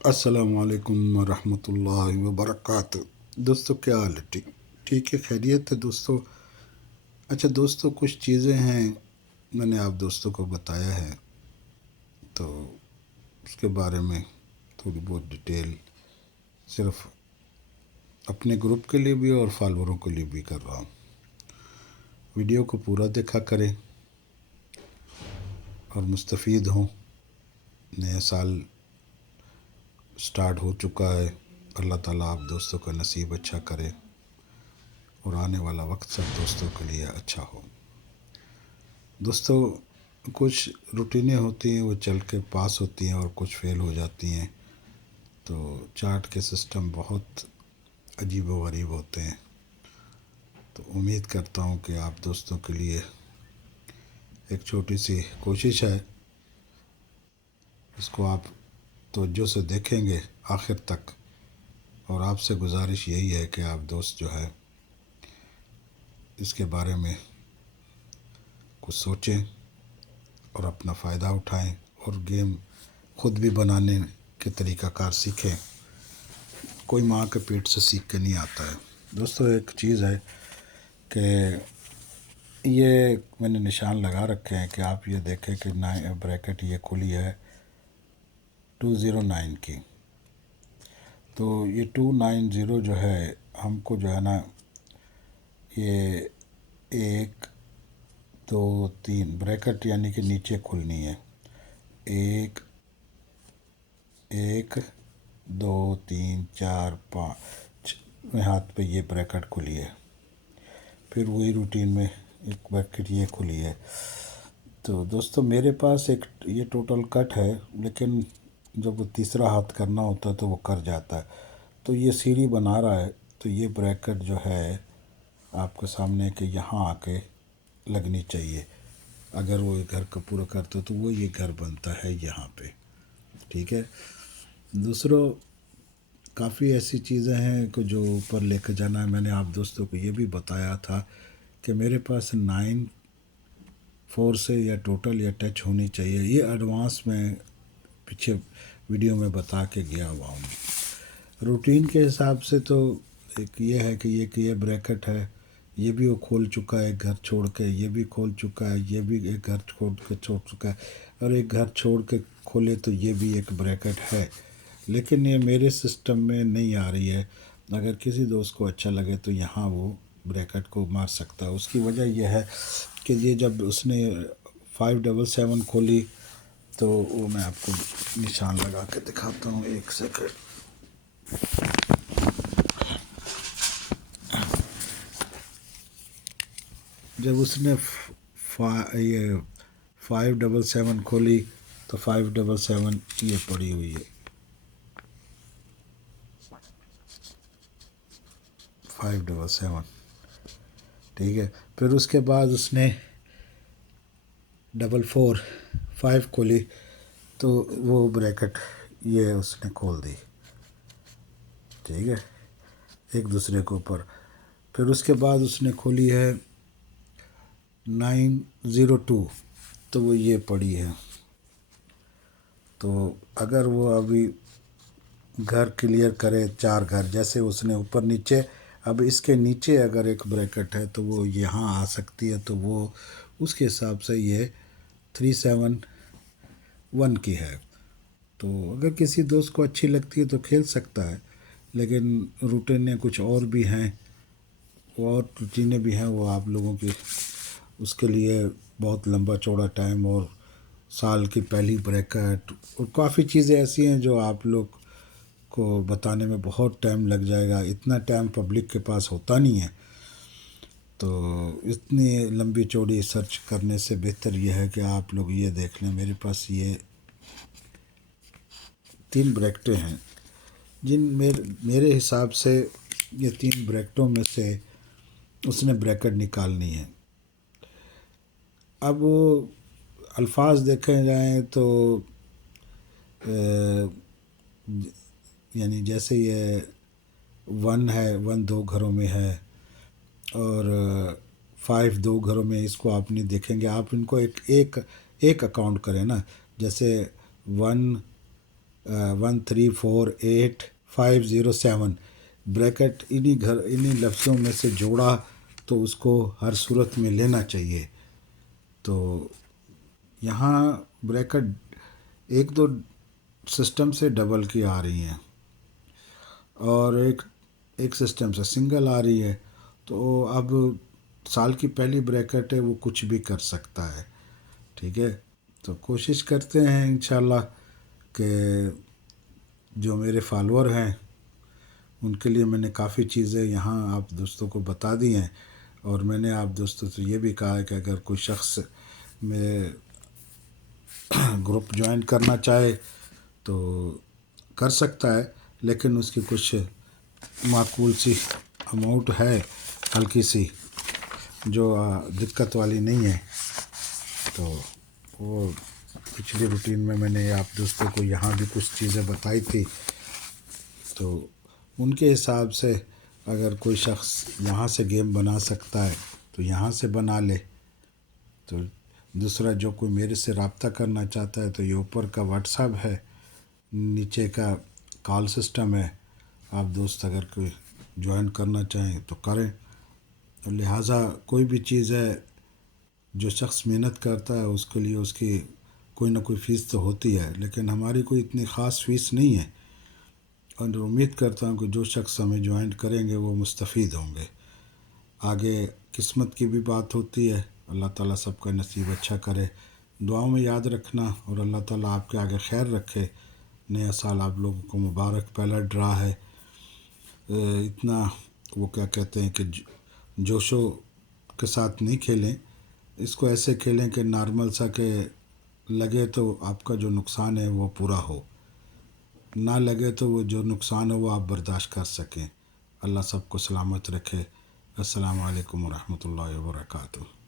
السلام علیکم ورحمۃ اللہ وبرکاتہ۔ دوستو کیا حال ہے؟ ٹھیک ہے، خیریت ہے دوستو؟ اچھا دوستو، کچھ چیزیں ہیں میں نے آپ دوستوں کو بتایا ہے، تو اس کے بارے میں تھوڑی بہت ڈیٹیل صرف اپنے گروپ کے لیے بھی اور فالووروں کے لیے بھی کر رہا ہوں۔ ویڈیو کو پورا دیکھا کریں اور مستفید ہوں۔ نیا سال سٹارٹ ہو چکا ہے، اللہ تعالیٰ آپ دوستوں کا نصیب اچھا کرے اور آنے والا وقت سب دوستوں کے لیے اچھا ہو۔ دوستو، کچھ روٹینیں ہوتی ہیں وہ چل کے پاس ہوتی ہیں اور کچھ فیل ہو جاتی ہیں، تو چارٹ کے سسٹم بہت عجیب و غریب ہوتے ہیں۔ تو امید کرتا ہوں کہ آپ دوستوں کے لیے ایک چھوٹی سی کوشش ہے، اس کو آپ توجہ سے دیکھیں گے آخر تک، اور آپ سے گزارش یہی ہے کہ آپ دوست جو ہے اس کے بارے میں کچھ سوچیں اور اپنا فائدہ اٹھائیں اور گیم خود بھی بنانے کے طریقہ کار سیکھیں۔ کوئی ماں کے پیٹ سے سیکھ کے نہیں آتا ہے۔ دوستو، ایک چیز ہے کہ یہ میں نے نشان لگا رکھے ہیں کہ آپ یہ دیکھیں کہ بریکٹ یہ کھلی ہے 209 کی، تو یہ 290 جو ہے ہم کو جو ہے نا یہ 1 2 3 بریکٹ یعنی کہ نیچے کھلنی ہے۔ 1 2 3 4 5 ہاتھ پہ یہ بریکٹ کھلی ہے، پھر وہی روٹین میں ایک بریکٹ یہ کھلی ہے۔ تو دوستو میرے پاس ایک یہ ٹوٹل کٹ ہے، لیکن جب وہ تیسرا ہاتھ کرنا ہوتا ہے تو وہ کر جاتا ہے، تو یہ سیڑھی بنا رہا ہے، تو یہ بریکٹ جو ہے آپ کے سامنے کہ یہاں آ کے لگنی چاہیے۔ اگر وہ گھر کا پورا کرتا تو وہ یہ گھر بنتا ہے یہاں پہ، ٹھیک ہے۔ دوسروں، کافی ایسی چیزیں ہیں کہ جو اوپر لے کے جانا ہے۔ میں نے آپ دوستوں کو یہ بھی بتایا تھا کہ میرے پاس 9 4 سے یا ٹوٹل یا ٹچ ہونی چاہیے، یہ ایڈوانس میں پیچھے ویڈیو میں بتا کے گیا ہوا ہوں۔ روٹین کے حساب سے تو ایک یہ ہے کہ یہ بریکٹ ہے، یہ بھی وہ کھول چکا ہے گھر چھوڑ کے، یہ بھی کھول چکا ہے، یہ بھی ایک گھر چھوڑ چکا ہے، اور ایک گھر چھوڑ کے کھولے تو یہ بھی ایک بریکٹ ہے، لیکن یہ میرے سسٹم میں نہیں آ رہی ہے۔ اگر کسی دوست کو اچھا لگے تو یہاں وہ بریکٹ کو مار سکتا ہے۔ اس کی وجہ یہ ہے کہ یہ جب اس نے 577 کھولی تو وہ میں آپ کو نشان لگا کے دکھاتا ہوں، ایک سیکنڈ۔ جب اس نے یہ 577 کھولی تو 577 یہ پڑی ہوئی ہے، 577، ٹھیک ہے۔ پھر اس کے بعد اس نے 445 کھولی تو وہ بریکٹ یہ اس نے کھول دی، ٹھیک ہے، ایک دوسرے کے اوپر۔ پھر اس کے بعد اس نے کھولی ہے 902 تو وہ یہ پڑی ہے۔ تو اگر وہ ابھی گھر کلیئر کرے 4 گھر، جیسے اس نے اوپر نیچے، اب اس کے نیچے اگر ایک بریکٹ ہے تو وہ یہاں آ سکتی ہے، تو وہ اس کے حساب سے یہ 371 کی ہے۔ تو اگر کسی دوست کو اچھی لگتی ہے تو کھیل سکتا ہے، لیکن روٹینیں کچھ اور بھی ہیں، اور روٹینیں بھی ہیں، وہ آپ لوگوں کی اس کے لیے بہت لمبا چوڑا ٹائم اور سال کی پہلی بریکٹ اور کافی چیزیں ایسی ہیں جو آپ لوگ کو بتانے میں بہت ٹائم لگ جائے گا، اتنا ٹائم پبلک کے پاس ہوتا نہیں ہے۔ تو اتنی لمبی چوڑی سرچ کرنے سے بہتر یہ ہے کہ آپ لوگ یہ دیکھ لیں۔ میرے پاس یہ 3 بریکٹیں ہیں، جن میرے حساب سے یہ 3 بریکٹوں میں سے اس نے بریکٹ نکالنی ہے۔ اب وہ الفاظ دیکھے جائیں تو یعنی جیسے یہ 1 ہے، 1 2 گھروں میں ہے، اور 5 2 گھروں میں، اس کو آپ نہیں دیکھیں گے، آپ ان کو ایک اکاؤنٹ کریں نا، جیسے 1 1348 507 بریکٹ انہی لفظوں میں سے جوڑا تو اس کو ہر صورت میں لینا چاہیے. تو یہاں بریکٹ ایک دو سسٹم سے ڈبل کی آ رہی ہیں اور ایک سسٹم سے سنگل آ رہی ہے. تو اب سال کی پہلی بریکٹ ہے، وہ کچھ بھی کر سکتا ہے. ٹھیک ہے، تو کوشش کرتے ہیں انشاءاللہ کہ جو میرے فالوور ہیں ان کے لیے میں نے کافی چیزیں یہاں آپ دوستوں کو بتا دی ہیں. اور میں نے آپ دوستوں سے یہ بھی کہا ہے کہ اگر کوئی شخص میں گروپ جوائن کرنا چاہے تو کر سکتا ہے، لیکن اس کی کچھ معقول سی اماؤنٹ ہے، ہلکی سی، جو دقت والی نہیں ہے. تو وہ پچھلی روٹین میں نے آپ دوستوں کو یہاں بھی کچھ چیزیں بتائی تھی. تو ان کے حساب سے اگر کوئی شخص یہاں سے گیم بنا سکتا ہے تو یہاں سے بنا لے. تو دوسرا جو کوئی میرے سے رابطہ کرنا چاہتا ہے تو یہ اوپر کا واٹس ایپ ہے، نیچے کا کال سسٹم ہے. آپ دوست اگر کوئی جوائن کرنا چاہیں تو کریں. اور لہٰذا کوئی بھی چیز ہے جو شخص محنت کرتا ہے اس کے لیے اس کی کوئی نہ کوئی فیس تو ہوتی ہے، لیکن ہماری کوئی اتنی خاص فیس نہیں ہے. اور امید کرتا ہوں کہ جو شخص ہمیں جوائن کریں گے وہ مستفید ہوں گے. آگے قسمت کی بھی بات ہوتی ہے. اللہ تعالیٰ سب کا نصیب اچھا کرے. دعاؤں میں یاد رکھنا، اور اللہ تعالیٰ آپ کے آگے خیر رکھے. نیا سال آپ لوگوں کو مبارک. پہلا ڈرا ہے. اتنا وہ کیا کہتے ہیں کہ جوشوں کے ساتھ نہیں کھیلیں، اس کو ایسے کھیلیں کہ نارمل سا کہ لگے تو آپ کا جو نقصان ہے وہ پورا ہو، نہ لگے تو وہ جو نقصان ہے وہ آپ برداشت کر سکیں. اللہ سب کو سلامت رکھے. السلام علیکم ورحمۃ اللہ وبرکاتہ.